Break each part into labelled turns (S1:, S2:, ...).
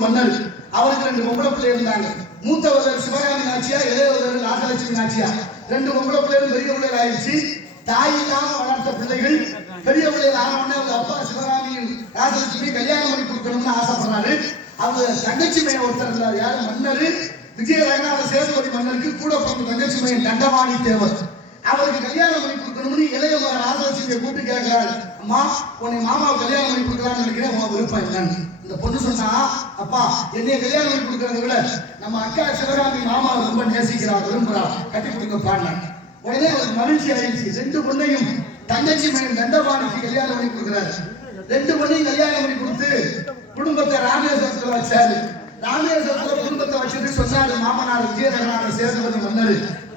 S1: மன்னர். அவருக்கு ரெண்டு பொம்பளை பிள்ளை இருந்தாங்க. மூத்தவர்கள் சிவகாமி நாச்சியா இளையவர்கள் நாகலட்சுமி நாச்சியா ரெண்டு பொம்பளை பிள்ளைகள் பெரிய பிள்ளைகள் ஆயிடுச்சு. தாய் இல்லாம வளர்த்த பிள்ளைகள். பெரிய பிள்ளைகள் ஆனவுடனே அவங்க அப்பா சிவகாமியும் ராஜலட்சுமி கல்யாணம் பண்ணி கொடுக்கணும்னு ஆசைப்படுறாரு. அவங்க தங்கச்சி மையம் ஒருத்தர் இருந்தார். யாரு? மன்னர். விஜய ரங்கநாத சேதுபதி மன்னருக்கு கூட பிறந்த தங்கச்சி மையம் தண்டவாணி தேவர். அவருக்கு கல்யாணம் பண்ணி கொடுக்கணும்னு இளையவர் மகன் ராஜலட்சுமியை கூப்பிட்டு கேட்கிறாரு அம்மா உன்னை மாமாவை கல்யாணம் பண்ணி கொடுக்கலாம்னு நினைக்கிறேன். உன் விருப்பம் என்னன்னு. இந்த பொண்ணு சொன்னா அப்பா என்னைய கல்யாணம் பண்ணி கொடுக்கறத விட நம்ம அக்கா சிவகாமி மாமாவை ரொம்ப நேசிக்கிறா விரும்புறா கட்டி கொடுங்க பாடினாங்க உடனே அவருக்கு மகிழ்ச்சி ஆயிடுச்சு ரெண்டு பொண்ணையும் தங்கச்சி மகன் தண்டபாணிக்கு கல்யாணம் பண்ணி கொடுக்குறாரு. ரெண்டு பொண்ணையும் கல்யாணம் பண்ணி கொடுத்து குடும்பத்தை ராமேஸ்வரத்துல வச்சாரு. ராமேஸ்வரத்துல குடும்பத்தை வச்சுட்டு சொன்னாரு மாமனார் விஜயநகரான சேதுபதி மன்னர்.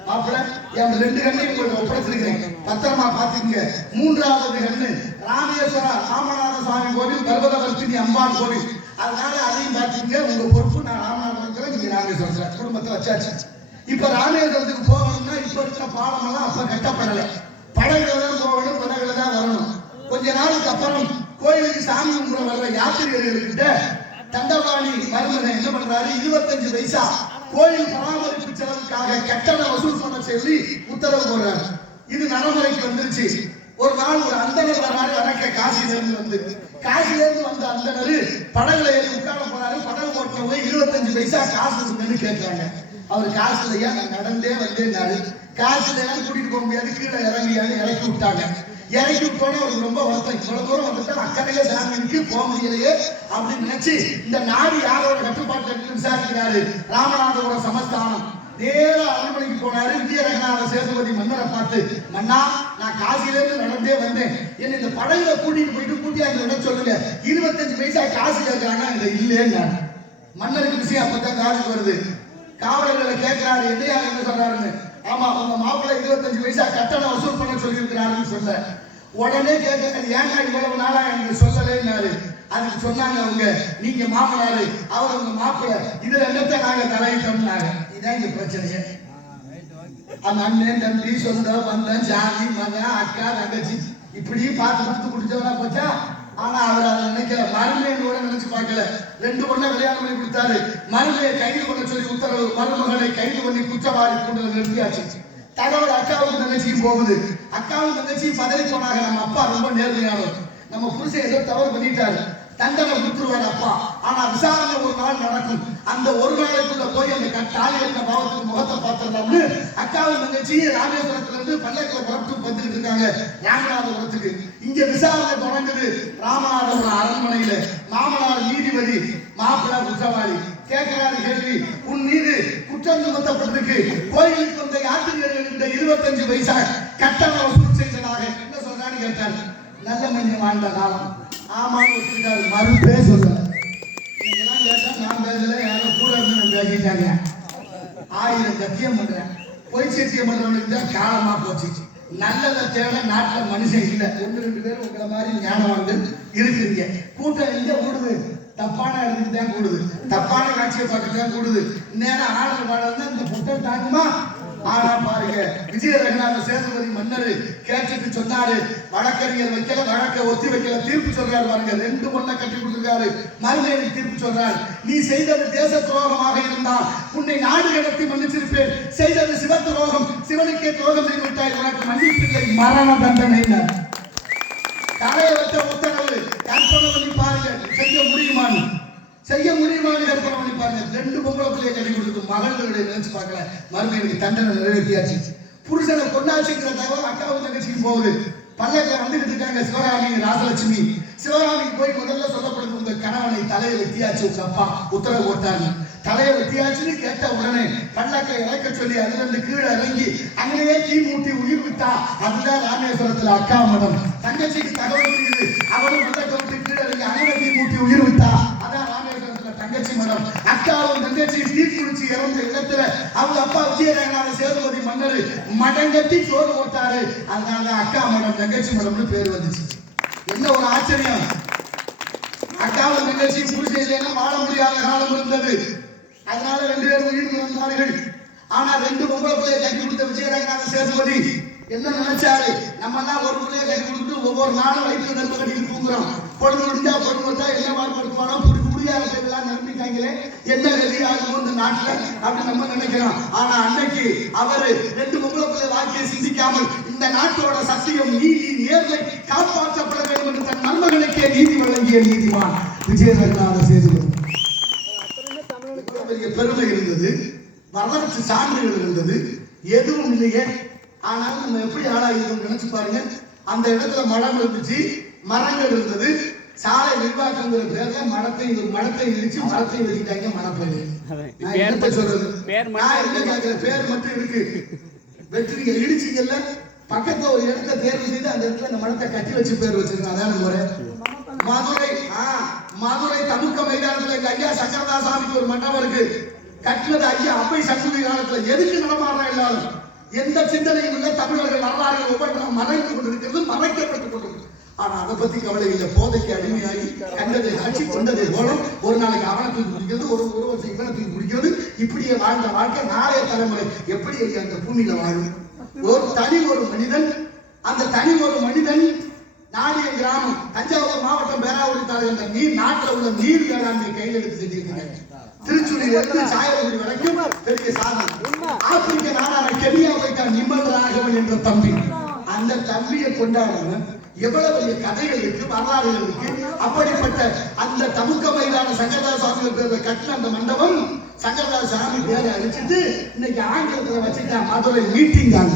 S1: மாப்பிள்ள என் ரெண்டு கண்ணையும் உங்களுக்கு ஒப்படைச்சிருக்கிறேன். பத்திரமா பாத்துக்கங்க மூன்றாவது கண்ணு ராமேஸ்வர ராமநாத சுவாமி கோவில் பர்வதவர்த்தினி அம்பாள் கோவில். அதனால அதையும் பாத்துக்கங்க உங்க பொறுப்பு நான் ராமநாதன் இருக்கிறேன் நீங்க ராமேஸ்வரத்துல குடும்பத்தை வச்சாச்சு. இப்ப ராமேஸ்வரத்துக்கு போகணும்னா இப்ப இருக்கிற பாலம் எல்லாம் அப்ப கட்டப்படலை. படகுல தான் போகணும் படகுல தான் வரணும். கொஞ்ச நாளுக்கு அப்புறம் கோயிலுக்கு சாமி கும்பிட வர்ற யாத்திரிகர்கள்கிட்ட தண்டவாணி மருமகன் என்ன பண்றாரு? இருபத்தஞ்சு பைசா கோயில் பராமரிப்பு செலவுக்காக கட்டண வசூல் பண்ண சொல்லி உத்தரவு போடுறாரு. இது நடைமுறைக்கு வந்துருச்சு. ஒரு நாள் ஒரு அந்தனர் வராரு அடக்க காசில வந்து. காசிலிருந்து வந்த அந்தனர் படகுல ஏறி உட்கார போறாரு. படகு ஓட்டுறவங்க இருபத்தஞ்சு பைசா காசு இருக்குன்னு கேட்கிறாங்க. அவர் காசு இல்லையா நான் நடந்தே வந்தேன்னாரு. காசு இல்லையா கூட்டிட்டு போக முடியாது கீழே இறங்கியான்னு இறக்கி விட்டாங்க. இறக்கி விட்டோன்னே அவருக்கு ரொம்ப வருத்தம். இவ்வளவு தூரம் வந்துட்டா அக்கறையில சாமிக்கு போக முடியலையே அப்படின்னு நினைச்சு இந்த நாடு யாரோட கட்டுப்பாட்டில் இருக்குன்னு விசாரிக்கிறாரு. ராமநாதபுரம் சமஸ்தானம். நேரா அரண்மனைக்கு போனாரு. விஜயரங்கநாத சேதுபதி மன்னரை பார்த்து மன்னா நான் காசிலேருந்து நடந்தே வந்தேன். என்ன இந்த படகுல கூட்டிட்டு போயிட்டு கூட்டி அங்க விட சொல்லுங்க. இருபத்தஞ்சு பைசா காசு கேட்கிறாங்க அங்க இல்லைன்னு மன்னருக்கு விஷயம் அப்பதான் காசுக்கு வருது. காவலர்களை கேட்கிறாரு. என்னையா என்ன சொல்றாருன்னு. ஆமா உங்க மாப்பிள்ளை இருபத்தஞ்சு பைசா கட்டணம் வசூல் பண்ண சொல்ல. உடனே கேட்க ஏன்னா இவ்வளவு நாளா எனக்கு சொல்லலைன்னாரு அதுக்கு சொன்னாங்க அவங்க நீங்க மாமனாரு அவர் உங்க மாப்பிள்ள. இதுல என்னத்தை நாங்க தலையிட்டோம்னாங்க இதான் இங்க பிரச்சனையே. அந்த அண்ணன் தம்பி சொந்த பந்தம் ஜாதி மகன் அக்கா தங்கச்சி இப்படி பார்த்து பார்த்து குடிச்சவனா போச்சா? ஆனா அவர் அதை நினைக்கல. மருமையை கூட நினைச்சு பார்க்கல. ரெண்டு பொண்ணை கல்யாணம் பண்ணி கொடுத்தாரு. மருமையை கைது பண்ண சொல்லி உத்தரவு மருமகளை கைது பண்ணி குற்றவாளி கொண்டு நிறுத்தியாச்சு. தகவல் அக்காவுக்கு தங்கச்சியும் போகுது. அக்காவும் தங்கச்சியும் பதவி போனாங்க. நம்ம அப்பா ரொம்ப நேர்மையானவர். நம்ம புருஷன் ஏதோ தவறு பண்ணிட்டாரு. தண்டனை கொடுத்துருவாரு அப்பா. ஆனா விசாரணை ஒரு நாள் நடக்கும். அந்த ஒரு நாளைக்குள்ள போய் அந்த க- தாலி பாவத்துக்கு முகத்தை பார்த்துடலாம்னு அக்காவும் தங்கச்சி ராமேஸ்வரத்துல இருந்து பல்லக்கில் புறப்பட்டு வந்துட்டு இருக்காங்க. ராமநாதபுரத்துக்கு இங்க விசாரணை தொடங்குது. ராமநாதபுரம் அரண்மனையில. மாமனார் நீதிபதி மாப்பிள்ளை குற்றவாளி. கேட்கிறாரு கேள்வி. உன் மீது குற்றம் சுமத்தப்பட்டிருக்கு. கோயிலுக்கு பைசா கட்டணம் வசூல் செய்ததாக என்ன சொல்றான்னு கேட்டார்? நல்ல மனிதன் வாழ்ந்த காலம். ஆமான்னு ஒத்துக்கிட்டாரு. மறுப்பே சொல்லல கேட்டா நான் பேசல யாரோ கூட இருந்து பேசிட்டாங்க. ஆயிரம் சத்தியம் பண்றேன். பொய் சத்தியம் பண்றவனுக்கு தான் காலமா போச்சு. நல்லதை தேவை நாட்டில் மனுஷன் இல்லை. ஒன்று ரெண்டு பேரும் உங்களை மாதிரி ஞானம் வந்து இருக்கிறீங்க கூட்டம் எங்க கூடுது தப்பான இடத்துக்கு தான் கூடுது. தப்பான காட்சியை பார்க்க தான் கூடுது. நேரம் ஆடல் பாடல் இந்த புத்தகம் தாங்குமா? ஆனா பாருங்க விஜய ரகுநாத சேதுபதி மன்னர் கேட்டுட்டு சொன்னாரு வழக்கறிஞர் வைக்கல வழக்க ஒத்தி வைக்கல தீர்ப்பு சொல்றாரு பாருங்க ரெண்டு பொண்ணை கட்டி கொடுத்துருக்காரு. மறுமையை தீர்ப்பு சொல்றாரு. நீ செய்தது தேச துரோகமாக இருந்தால் உன்னை நாடு கடத்தி மன்னிச்சிருப்பேன். செய்தது சிவ துரோகம் சிவனுக்கே துரோகம் செய்து விட்டாய் உனக்கு மன்னிப்பில்லை. மரண தண்டனை தலையை வச்ச உத்தரவு கற்பனை பண்ணி பாருங்க செய்ய முடியுமான்னு. செய்ய முடியுமான்னு கற்பனை பண்ணி பாருங்க ரெண்டு பொம்பளை பிள்ளைய கட்டி கொடுத்து மகள்களுடைய நினைச்சு பார்க்கல. எனக்கு தண்டனை நிறைவேற்றியாச்சு. புருஷனை கொண்டாச்சுங்கிற தகவல் அக்காவும் தங்கச்சிக்கு போகுது. பல்லக்கில் வந்துகிட்டு இருக்காங்க சிவகாமி ராசலட்சுமி. சிவகாமிக்கு போய் முதல்ல சொல்லப்படுது உங்க கணவனை தலையை வெட்டியாச்சு உங்க அப்பா உத்தரவு போட்டாங்க தலையை வெட்டியாச்சுன்னு கேட்ட உடனே பல்லக்கை இறக்க சொல்லி அதுல இருந்து கீழே இறங்கி அங்கேயே தீ மூட்டி உயிர் விட்டா அதுதான் ராமேஸ்வரத்துல அக்கா மதம் தங்கச்சிக்கு தகவல் அவளும் பல்லக்கை மடங்கட்டி சோறு போட்டாரு. அதனால அக்கா மடம் தங்கச்சி மடம்னு பேர் வந்துச்சு. என்ன ஒரு ஆச்சரியம்? அக்காவும் தங்கச்சியும் புருஷன் இல்லைன்னா வாழ முடியாத காலம் இருந்தது. அதனால ரெண்டு பேரும் உயிர் வந்தார்கள் ஆனா ரெண்டு பொம்பளை பிள்ளைய கட்டி கொடுத்த விஜயரங்கநாத சேதுபதி என்ன நினைச்சாரு? நம்ம எல்லாம் ஒரு பிள்ளைய கை கொடுத்து ஒவ்வொரு நாளும் வயிற்று நெருப்பு கட்டி தூங்குறோம். பொழுது முடிஞ்சா பொழுது வந்தா என்ன வாழ்க்கை புடி புடியாத எல்லாம் நம்பிட்டாங்களே என்ன வெளியாகும் இந்த நாட்டுல அப்படின்னு நம்ம நினைக்கிறோம். ஆனா அன்னைக்கு அவரு வாழ்க்கையை சிந்திக்காமல் இந்த நாட்டோட சத்தியம் நீதி நேர்மை காப்பாற்றப்பட வேண்டும் என்று தன் நண்பர்களுக்கே நீதி வழங்கிய நீதிமான் விஜய ரகுநாத சேதுபதி பெருமை இருந்தது வரலாற்று சான்றுகள் இருந்தது எதுவும் இல்லையே. ஆனால் நம்ம எப்படி ஆளாயிருக்கோம் நினைச்சு பாருங்க. அந்த இடத்துல மரம் இருந்துச்சு மரங்கள் இருந்தது. சாலை விரிவாக்கங்கிற பேர்ல மரத்தை மரத்தை இடிச்சு மரத்தை வெட்டிட்டாங்க மரப்பயிர் நான் சொல்றது? என்ன கேட்கிறேன் பேர் மட்டும் இருக்கு. வெற்றிங்க இடிச்சிங்கல்ல பக்கத்துல ஒரு இடத்தை தேர்வு செய்து அந்த இடத்துல அந்த மனத்தை கட்டி வச்சு பேர் வச்சிருக்காங்க அதான் முறை? மதுரை ஆ, மதுரை தமுக்க மைதானத்துல எங்க ஐயா சக்கரதாசாமிக்கு ஒரு மண்டபம் இருக்கு. கட்டினது ஐயா அப்பை சக்தி காலத்துல. எதுக்கு நடமாறா எல்லாரும்? எந்த சிந்தனையும் இல்லை. தமிழர்கள் வரலாறு ஒவ்வொன்றும் மறைந்து கொண்டிருக்கிறது மறைக்கப்பட்டு கொண்டிருக்கிறது. ஆனா அதை பத்தி கவலை இல்லை. போதைக்கு அடிமையாகி கண்டதை ஆட்சி கொண்டதை போல ஒரு நாளைக்கு அவனை தூக்கி முடிக்கிறது ஒரு ஒரு வருஷம் இவனை தூக்கி இப்படியே வாழ்ந்த வாழ்க்கை நாளைய தலைமுறை எப்படி அந்த பூமியில வாழும். ஒரு தனி ஒரு மனிதன் அந்த தனி ஒரு மனிதன் நாடிய கிராமம் தஞ்சாவூர் மாவட்டம் பேராவூர் தாலுகா அந்த நீர் நாட்டில் உள்ள நீர் வேளாண்மை கையில் எடுத்து செஞ்சிருக்காங்க திருச்சுழியில இருந்து சாயகுடி வரைக்கும் பெரிய சாதனை ஆப்பிரிக்க நாடான கெனியா போயிட்டான் நிமல் ராகவன் என்ற தம்பி. அந்த தம்பியை கொண்டாடுறவன் எவ்வளவு பெரிய கதைகள் இருக்கு வரலாறுகள் இருக்கு. அப்படிப்பட்ட அந்த தமுக்க மயிலான சங்கரதாஸ் சுவாமிகள் பேர்ல கட்டின அந்த மண்டபம் சங்கரதாஸ் சாமி பேரை அழிச்சிட்டு இன்னைக்கு ஆங்கிலத்துல வச்சுட்டேன் மதுரை மீட்டிங் தான்.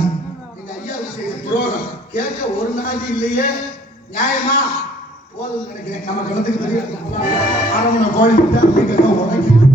S1: எங்க ஐயா செய்த துரோகம். கேட்க ஒரு நாதி இல்லையே. நியாயமா? போதும் நினைக்கிறேன். நம்ம கணத்துக்கு தெரியாது. அரவணை கோழி விட்டு அப்படிங்கிறத